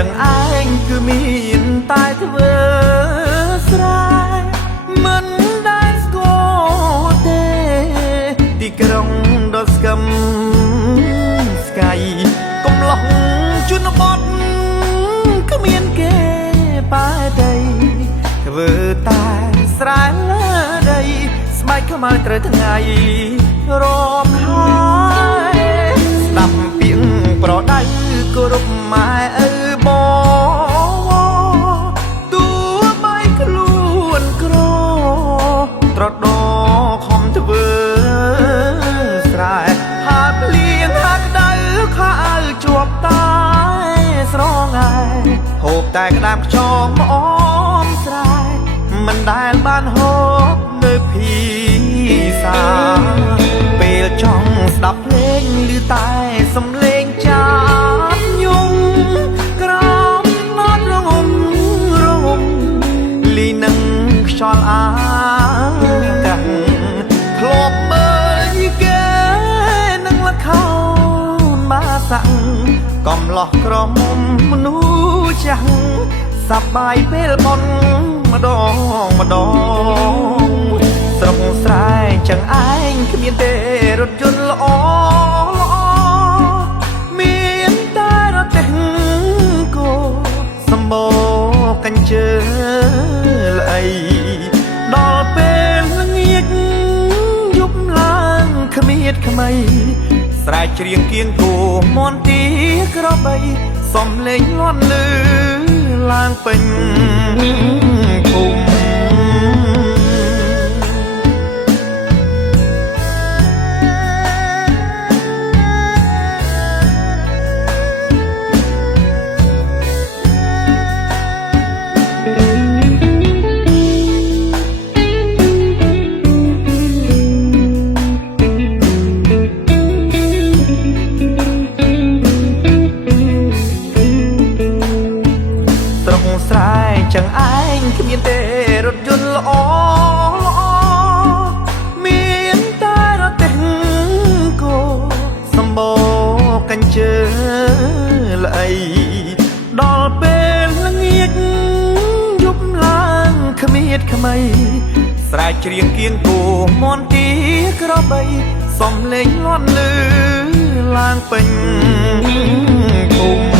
ចឹងឯងគឺមានតែធ្វើស្រែមិនដែលស្គាល់ទេទីក្រុងដ៏ស្គមស្កាយកំឡោះជនបទគ្មានគេប៉ែដីធ្វើតែស្រែលើដីស្បែកខ្មៅត្រូវថ្ងៃរាប់ហើយស្ដាប់ពាក្យប្រដៅគោរពម៉ែឪទោះបីខ្លួនក្រត្រដោខំធ្វើស្រែហាត់លៀងហាត់ដៅខោជាប់តែស្រងាយហូបតែក្តាមខ្យងអមស្រែមិនដែលបានហូបនៅភាសាពេលចង់ស្ដាប់ភ្លេងឮតែសំឡេងចាខ្យល់អាកាំងធ្លាប់មើលយីគេនឹងលខោនបាសាំងកំឡោះក្រមុំមនុស្សចាស់សប្បាយពេលបន់ម្ដងម្ដងស្រុកស្រែចឹងឯងគ្មានទេរថយន្តល្អមានតែរទេះគោសម្បូរកញ្ជើល្អីដល់ពេលល្ងាចយប់ឡើងគ្មៀតខ្មៃស្រែកច្រៀងគៀងគោមន់ទីក្របីសំឡេងលាន់លឺឡើងពេញភូមិចឹងឯងគ្មានទេរថយន្តល្អមានតែរទេះគោសម្បូរកញ្ជើល្អីដល់ពេលល្ងាចយប់ឡើងគ្មៀតខ្មៃស្រែកច្រៀងគៀងគោមន់ទីក្របីសំឡេងលាន់លឺឡើងពេញភូមិ